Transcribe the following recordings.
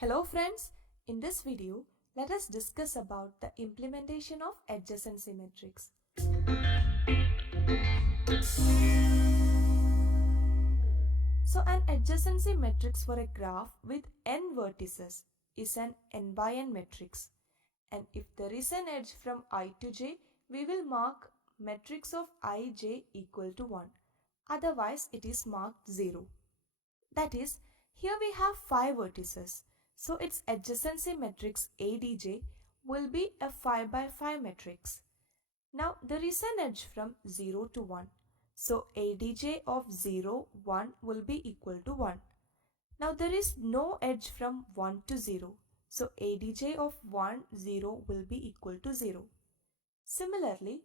Hello friends, in this video, let us discuss about the implementation of adjacency matrix. So an adjacency matrix for a graph with n vertices is an n by n matrix. And if there is an edge from I to j, we will mark matrix of ij equal to 1. Otherwise, it is marked 0. That is, here we have 5 vertices. So its adjacency matrix Adj will be a 5 by 5 matrix. Now there is an edge from 0 to 1. So Adj of 0, 1 will be equal to 1. Now there is no edge from 1 to 0. So Adj of 1, 0 will be equal to 0. Similarly,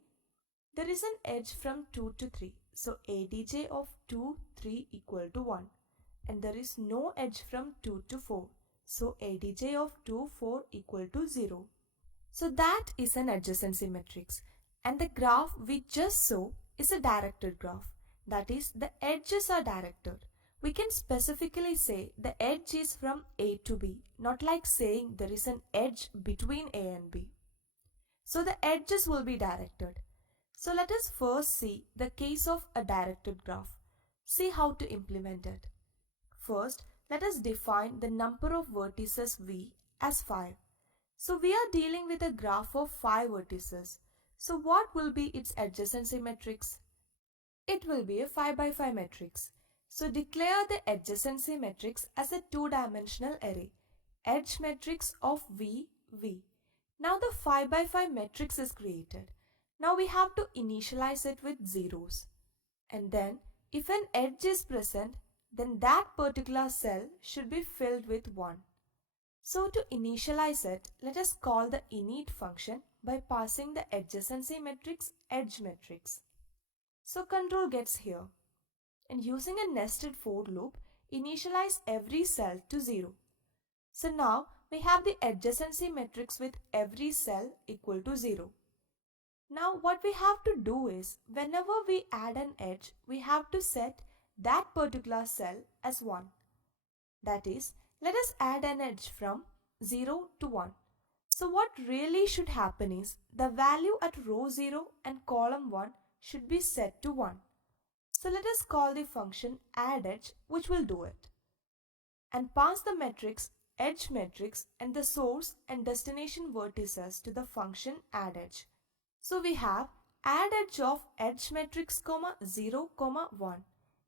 there is an edge from 2 to 3. So Adj of 2, 3 equal to 1. And there is no edge from 2 to 4. So Adj of 2, 4 equal to 0. So that is an adjacency matrix. And the graph we just saw is a directed graph. That is, the edges are directed. We can specifically say the edge is from A to B, not like saying there is an edge between A and B. So the edges will be directed. So let us first see the case of a directed graph. See how to implement it. First, let us define the number of vertices V as 5. So we are dealing with a graph of 5 vertices. So what will be its adjacency matrix? It will be a 5 by 5 matrix. So declare the adjacency matrix as a two-dimensional array. Edge matrix of V, V. Now the 5 by 5 matrix is created. Now we have to initialize it with zeros. And then if an edge is present, then that particular cell should be filled with 1. So to initialize it, let us call the init function by passing the adjacency matrix edge matrix. So control gets here. And using a nested for loop, initialize every cell to 0. So now we have the adjacency matrix with every cell equal to 0. Now what we have to do is, whenever we add an edge, we have to set that particular cell as 1. That is, let us add an edge from 0 to 1. So what really should happen is, the value at row 0 and column 1 should be set to 1. So let us call the function addEdge, which will do it. And pass the matrix edge matrix and the source and destination vertices to the function addEdge. So we have addEdge of edge matrix, 0, 1.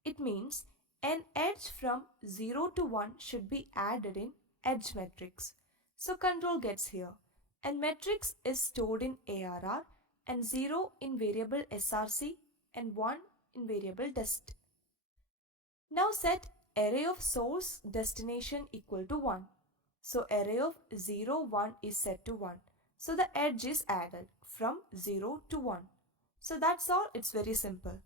It means an edge from 0 to 1 should be added in edge matrix. So control gets here. And matrix is stored in ARR and 0 in variable src and 1 in variable dest. Now set array of source destination equal to 1. So array of 0, 1 is set to 1. So the edge is added from 0 to 1. So that's all, it's very simple.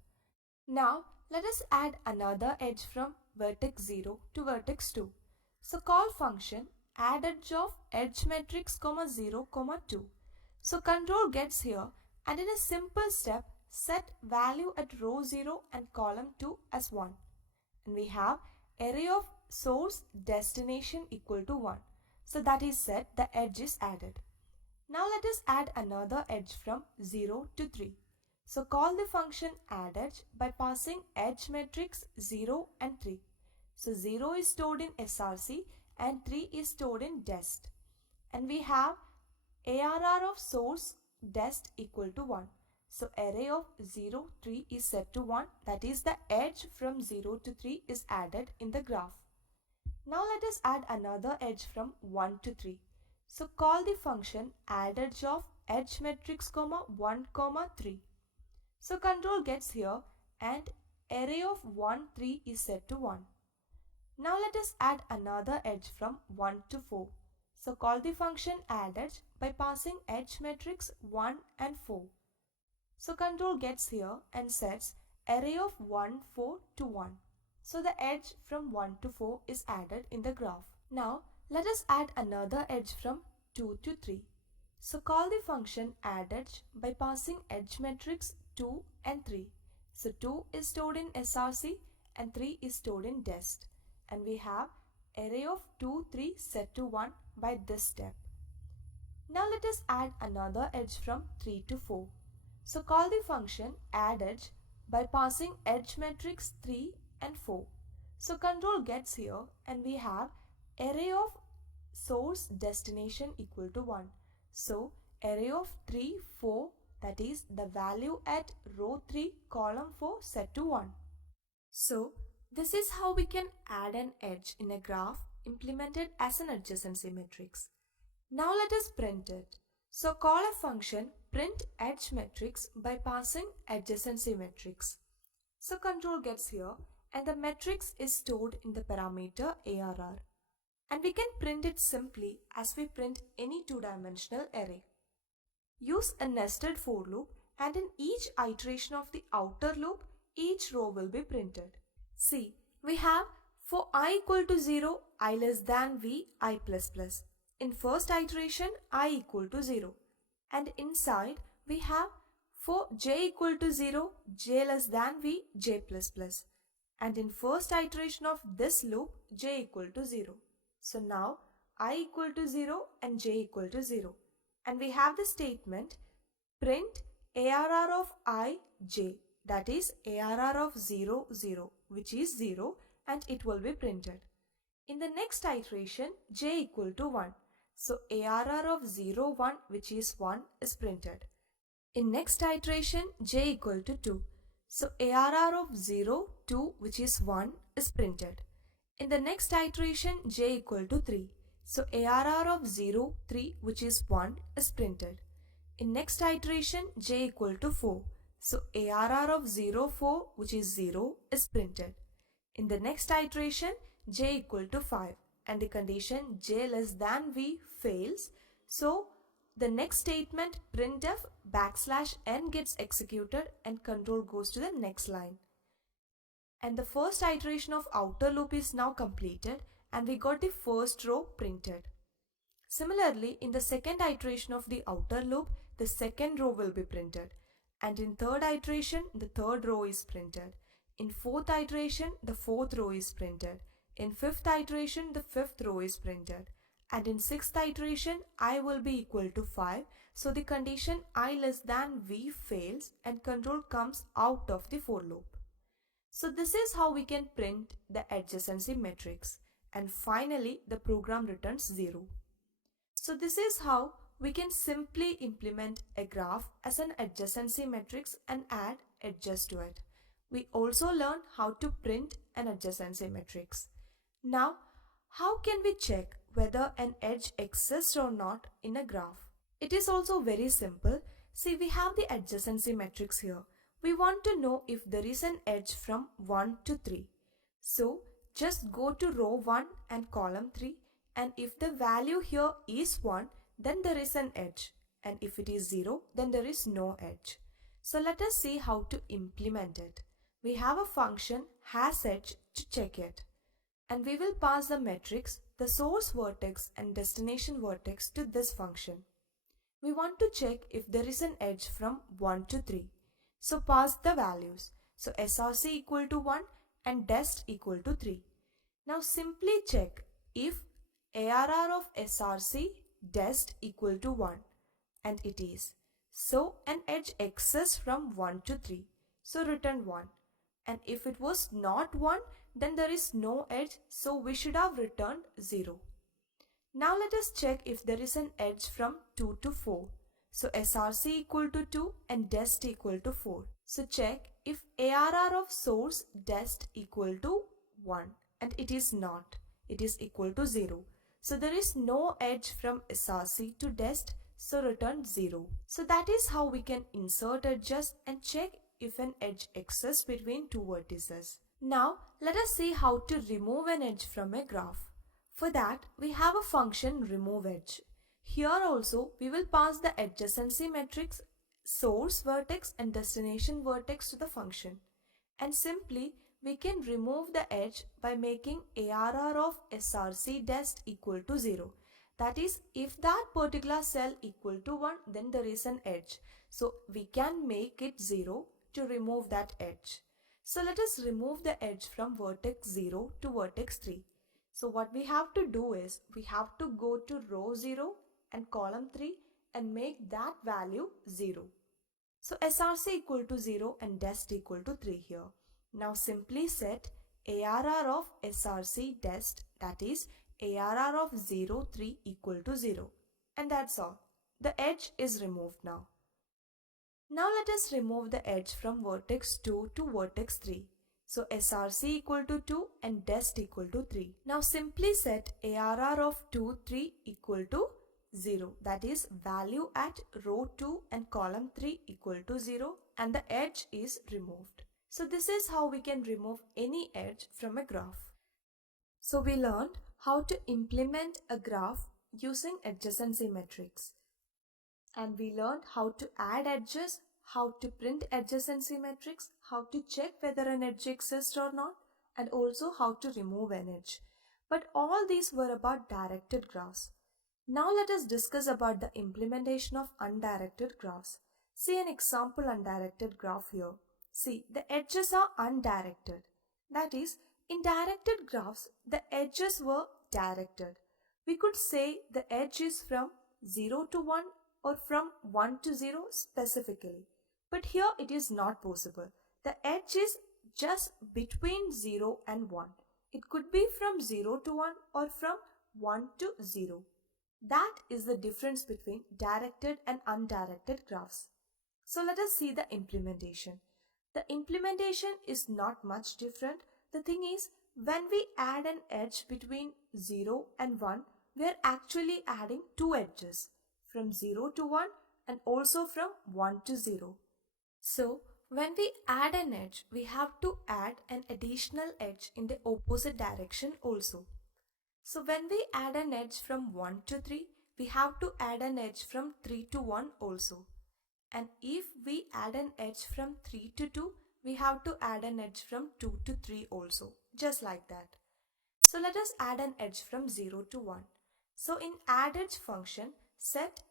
Now let us add another edge from vertex 0 to vertex 2. So call function addEdge of edge matrix, 0, 2. So control gets here and in a simple step set value at row 0 and column 2 as 1. And we have array of source destination equal to 1. So that is set, the edge is added. Now let us add another edge from 0 to 3. So call the function addEdge by passing edge matrix 0 and 3. So 0 is stored in src and 3 is stored in dest. And we have ARR of source dest equal to 1. So array of 0, 3 is set to 1. That is, the edge from 0 to 3 is added in the graph. Now let us add another edge from 1 to 3. So call the function addEdge of edge matrix, 1, 3. So control gets here and array of 1, 3 is set to 1. Now let us add another edge from 1 to 4. So call the function addEdge by passing edge matrix 1 and 4. So control gets here and sets array of 1, 4 to 1. So the edge from 1 to 4 is added in the graph. Now let us add another edge from 2 to 3. So call the function addEdge by passing edge matrix 2 and 3. So 2 is stored in src and 3 is stored in dest. And we have array of 2, 3 set to 1 by this step. Now let us add another edge from 3 to 4. So call the function addEdge by passing edge matrix 3 and 4. So control gets here and we have array of source destination equal to 1. So array of 3, 4, that is the value at row 3 column 4 set to 1. So this is how we can add an edge in a graph implemented as an adjacency matrix. Now let us print it. So call a function print edge matrix by passing adjacency matrix. So control gets here and the matrix is stored in the parameter ARR. And we can print it simply as we print any two-dimensional array. Use a nested for loop and in each iteration of the outer loop, each row will be printed. See, we have for I equal to 0, I less than v, I plus plus. In first iteration, I equal to 0. And inside, we have for j equal to 0, j less than v, j plus plus. And in first iteration of this loop, j equal to 0. So now, I equal to 0 and j equal to 0. And we have the statement print ARR of I, j. That is ARR of 0, 0, which is 0 and it will be printed. In the next iteration, j equal to 1. So ARR of 0, 1, which is 1 is printed. In next iteration, j equal to 2. So ARR of 0, 2, which is 1 is printed. In the next iteration, j equal to 3. So ARR of 0, 3, which is 1 is printed. In next iteration, j equal to 4. So ARR of 0, 4, which is 0 is printed. In the next iteration, j equal to 5 and the condition j less than v fails. So the next statement printf \n gets executed and control goes to the next line. And the first iteration of outer loop is now completed and we got the first row printed. Similarly, in the second iteration of the outer loop, the second row will be printed. And in third iteration, the third row is printed. In fourth iteration, the fourth row is printed. In fifth iteration, the fifth row is printed. And in sixth iteration, I will be equal to 5. So the condition I less than v fails and control comes out of the for loop. So this is how we can print the adjacency matrix. And finally, the program returns 0. So this is how we can simply implement a graph as an adjacency matrix and add edges to it. We also learned how to print an adjacency matrix. Now, how can we check whether an edge exists or not in a graph? It is also very simple. See, we have the adjacency matrix here. We want to know if there is an edge from 1 to 3. So, just go to row 1 and column 3, and if the value here is 1, then there is an edge, and if it is 0, then there is no edge. So let us see how to implement it. We have a function hasEdge to check it, and we will pass the matrix, the source vertex and destination vertex to this function. We want to check if there is an edge from 1 to 3. So pass the values. So src equal to 1 and dest equal to 3. Now simply check if ARR of src dest equal to 1, and it is. So an edge exists from 1 to 3. So return 1. And if it was not 1, then there is no edge, so we should have returned 0. Now let us check if there is an edge from 2 to 4. So src equal to 2 and dest equal to 4. So check if ARR of source dest equal to 1, and it is not. It is equal to 0. So there is no edge from src to dest, so return 0. So that is how we can insert edges and check if an edge exists between two vertices. Now let us see how to remove an edge from a graph. For that, we have a function removeEdge. Here also we will pass the adjacency matrix, source vertex and destination vertex to the function. And simply we can remove the edge by making ARR of src dest equal to 0. That is, if that particular cell equal to 1, then there is an edge. So we can make it 0 to remove that edge. So let us remove the edge from vertex 0 to vertex 3. So what we have to do is we have to go to row 0 and column 3 and make that value 0. So SRC equal to 0 and dest equal to 3 here. Now simply set ARR of SRC dest, that is ARR of 0, 3 equal to 0. And that's all. The edge is removed now. Now let us remove the edge from vertex 2 to vertex 3. So SRC equal to 2 and dest equal to 3. Now simply set ARR of 2, 3 equal to 0. That is value at row 2 and column 3 equal to 0 and the edge is removed. So this is how we can remove any edge from a graph. So we learned how to implement a graph using adjacency metrics. And we learned how to add edges, how to print adjacency metrics, how to check whether an edge exists or not, and also how to remove an edge. But all these were about directed graphs. Now let us discuss about the implementation of undirected graphs. See an example undirected graph here. See, the edges are undirected. That is, in directed graphs, the edges were directed. We could say the edge is from 0 to 1 or from 1 to 0 specifically. But here it is not possible. The edge is just between 0 and 1. It could be from 0 to 1 or from 1 to 0. That is the difference between directed and undirected graphs. So let us see the implementation. The implementation is not much different. The thing is, when we add an edge between 0 and 1, we are actually adding two edges, from 0 to 1 and also from 1 to 0. So, when we add an edge, we have to add an additional edge in the opposite direction also. So, when we add an edge from 1 to 3, we have to add an edge from 3 to 1 also. And if we add an edge from 3 to 2, we have to add an edge from 2 to 3 also, just like that. So let us add an edge from 0 to 1. So in add edge function, set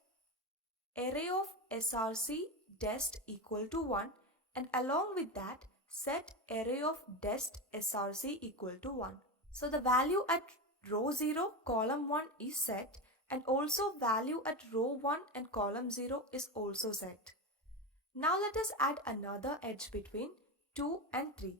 array of SRC dest equal to 1 and along with that set array of dest SRC equal to 1. So the value at row 0 column 1 is set and also value at row 1 and column 0 is also set. Now let us add another edge between 2 and 3.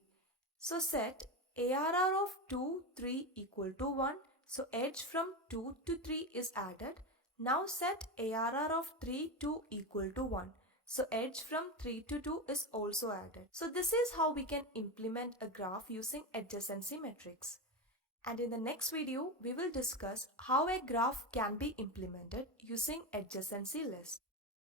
So set ARR of 2, 3 equal to 1. So edge from 2 to 3 is added. Now set ARR of 3, 2 equal to 1. So edge from 3 to 2 is also added. So this is how we can implement a graph using adjacency metrics. And in the next video, we will discuss how a graph can be implemented using adjacency list.